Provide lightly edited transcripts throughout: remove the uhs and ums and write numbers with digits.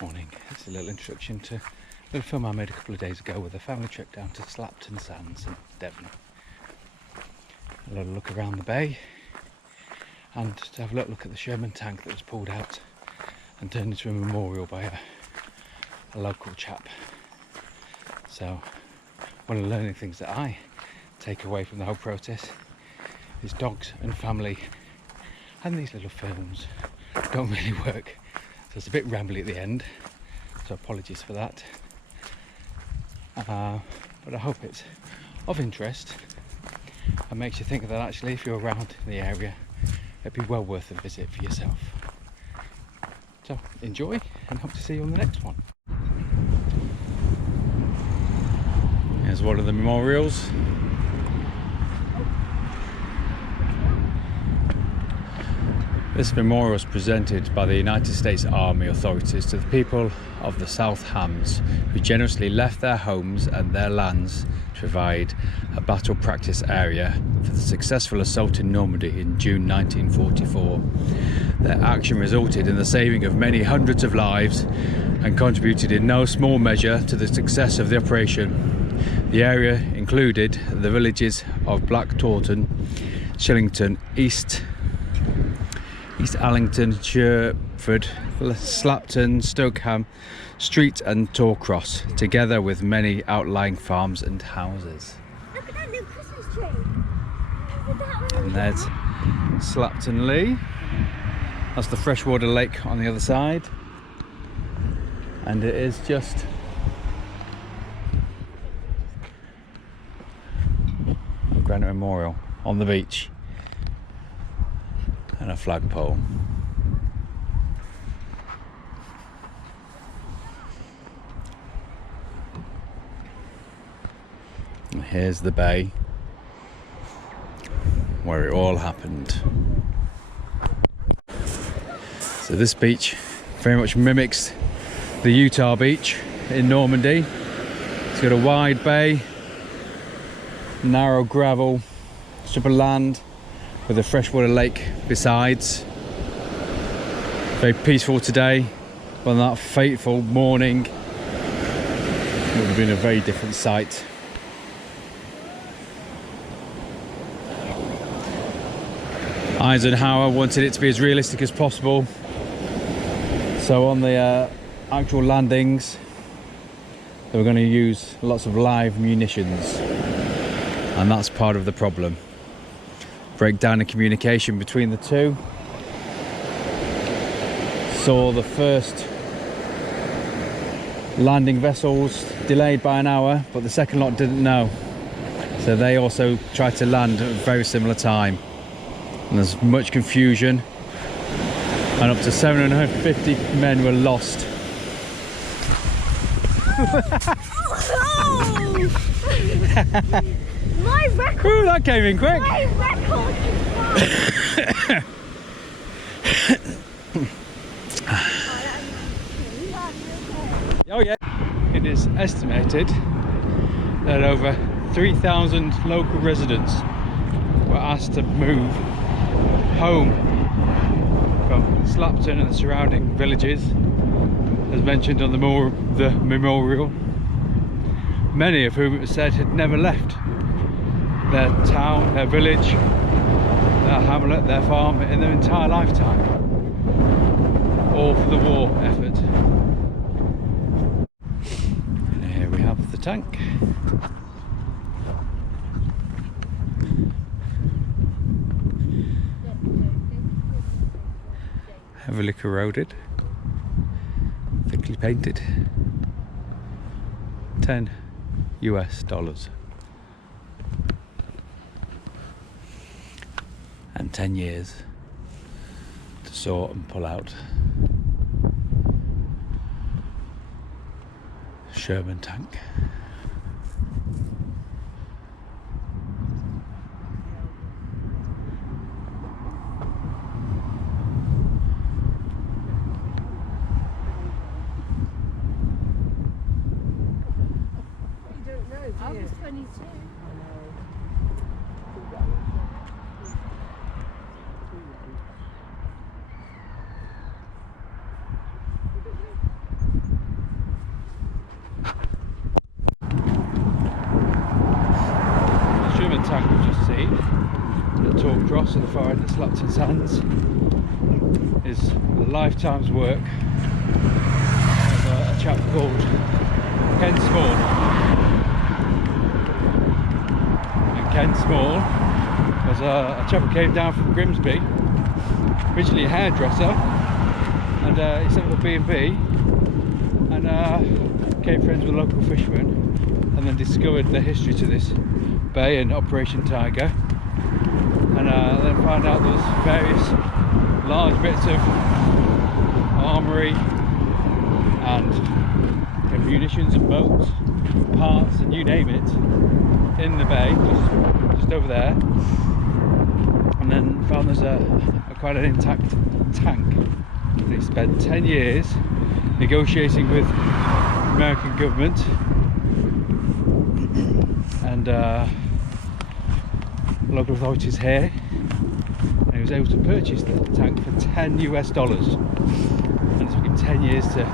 Morning. It's a little introduction to a little film I made a couple of days ago with a family trip down to Slapton Sands in Devon. A little look around the bay and to have a little look at the Sherman tank that was pulled out and turned into a memorial by a local chap. So one of the learning things that I take away from the whole process is dogs and family and these little films don't really work. So it's a bit rambly at the end, so apologies for that. But I hope it's of interest and makes you think that actually if you're around the area, it'd be well worth a visit for yourself. So enjoy and hope to see you on the next one. Here's one of the memorials. This memorial was presented by the United States Army authorities to the people of the South Hams, who generously left their homes and their lands to provide a battle practice area for the successful assault in Normandy in June 1944. Their action resulted in the saving of many hundreds of lives and contributed in no small measure to the success of the operation. The area included the villages of Black Taunton, Shillington, East Allington, Sherford, Slapton, Stokeham Street and Torcross, together with many outlying farms and houses. Look at that little Christmas tree. And there's Slapton Lee. That's the freshwater lake on the other side. And it is just a granite memorial on the beach. And a flagpole. And here's the bay where it all happened. So this beach very much mimics the Utah beach in Normandy. It's got a wide bay, narrow gravel strip of land with a freshwater lake besides. Very peaceful today, but on that fateful morning it would have been a very different sight. Eisenhower wanted it to be as realistic as possible, so on the actual landings they were going to use lots of live munitions, and that's part of the problem. Breakdown in communication between the two saw the first landing vessels delayed by an hour, but the second lot didn't know, so they also tried to land at a very similar time, and there's much confusion and up to 750 men were lost. My record! Ooh, that came in quick! My record is Oh yeah. It is estimated that over 3,000 local residents were asked to move home from Slapton and the surrounding villages, as mentioned on the memorial, many of whom it was said had never left their town, their village, their hamlet, their farm in their entire lifetime, all for the war effort. And here we have the tank. Heavily corroded, thickly painted. $10 US. And 10 years to sort and pull out. Sherman tank. I was 22. lighthouse at the far end of Slapton Sands is a lifetime's work of a chap called Ken Small. And Ken Small was a chap who came down from Grimsby, originally a hairdresser, and he set up a B&B and became friends with local fishermen, and then discovered the history to this bay and Operation Tiger, and then found out there was various large bits of armoury and munitions and boats, parts and you name it, in the bay, just over there, and then found there's a quite an intact tank. And he spent 10 years negotiating with the American government and local authorities here, and he was able to purchase the tank for $10 US, and it took him 10 years to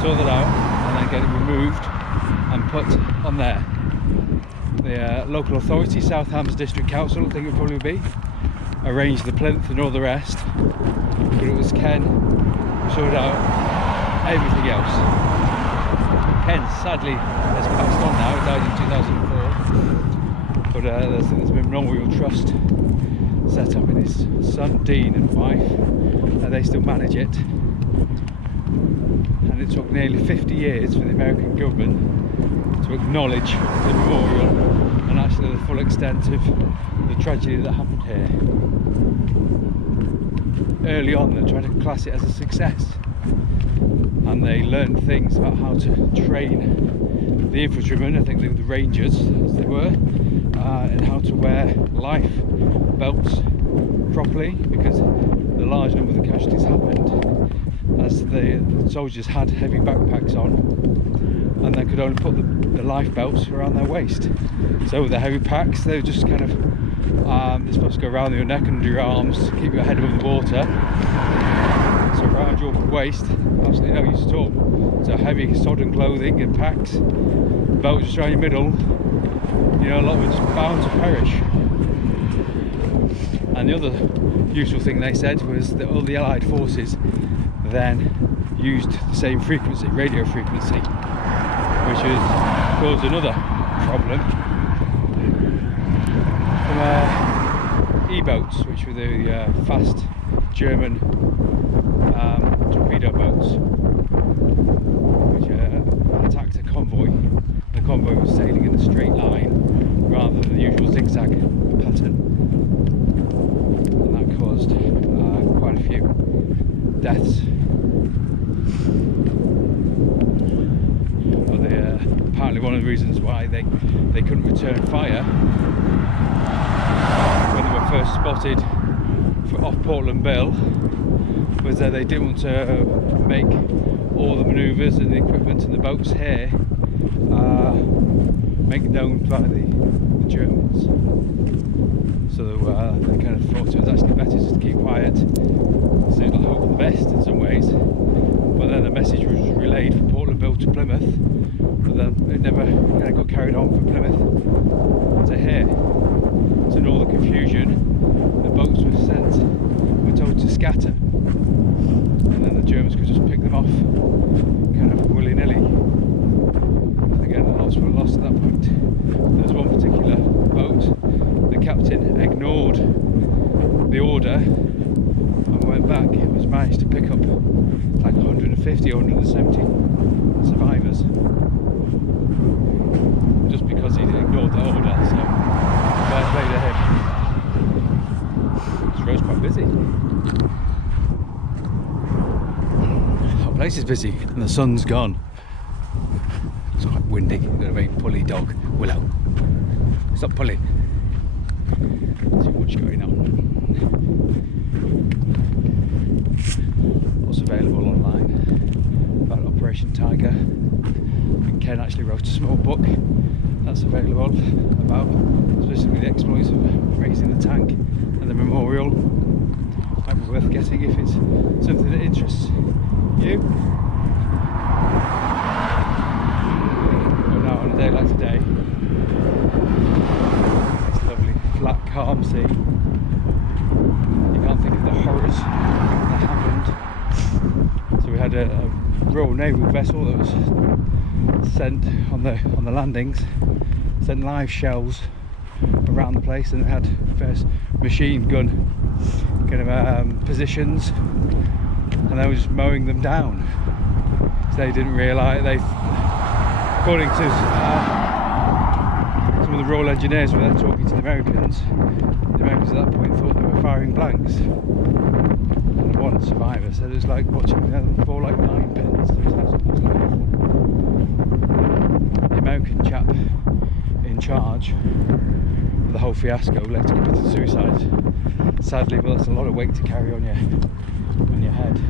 sort that out and then get it removed and put on there. The local authority, South Hams District Council, I think it would probably be, arranged the plinth and all the rest, but it was Ken who sorted out everything else. Ken sadly has passed on now, he died in 2004, but there's been Memorial Trust set up, and his son Dean and wife, and they still manage it. And it took nearly 50 years for the American government to acknowledge the memorial and actually the full extent of the tragedy that happened here. Early on they tried to class it as a success, and they learned things about how to train the infantrymen, I think they were the Rangers as they were, and how to wear life belts properly, because the large number of the casualties happened as the soldiers had heavy backpacks on and they could only put the life belts around their waist. So with the heavy packs, they were just kind of they're supposed to go around your neck and under your arms to keep your head above the water. So around your waist, absolutely no use at all. So heavy sodden clothing and packs, belts just around your middle, you know, a lot of it's bound to perish. And the other useful thing they said was that all the Allied forces then used the same frequency, radio frequency, which has caused another problem from E-boats, which were the fast German torpedo boats, which attacked a convoy. The convoy was sailing in a straight line rather than the usual zigzag pattern, and that caused quite a few deaths. But apparently one of the reasons why they couldn't return fire when they were first spotted off Portland Bill was that they didn't want to make all the manoeuvres and the equipment and the boats here make known by the Germans. So they kind of thought it was actually better just to keep quiet, so it'll hope for the best in some ways. But then the message was relayed from Portland Bill to Plymouth, but then it never kind of got carried on from Plymouth to here. So in all the confusion, the boats were told to scatter, and then the Germans could just pick them off kind of willy-nilly. And again, lots were lost at that point. There was one particular boat, the captain ignored the order and went back. It was managed to pick up like 150 or 170 survivors just because he ignored the order. So fair play to him. This road's quite busy. The whole place is busy and the sun's gone. It's quite windy. I've got a very pulley dog, Willow. Stop pulling. Too much going on. What's available online about Operation Tiger. And Ken actually wrote a small book that's available about specifically the exploits of raising the tank and the memorial. Might be worth getting if it's something that interests you. But now on a day like today, it's lovely, flat, calm sea. had a Royal Naval vessel that was sent on the landings, sent live shells around the place, and they had first machine gun kind of positions, and they were just mowing them down. So they didn't realise, according to some of the Royal Engineers, were then talking to the Americans at that point thought they were firing blanks. And one survivor said it was like watching them fall like 9 pins. It was absolutely awful. The American chap in charge of the whole fiasco later committed suicide. Sadly, but that's a lot of weight to carry on your head.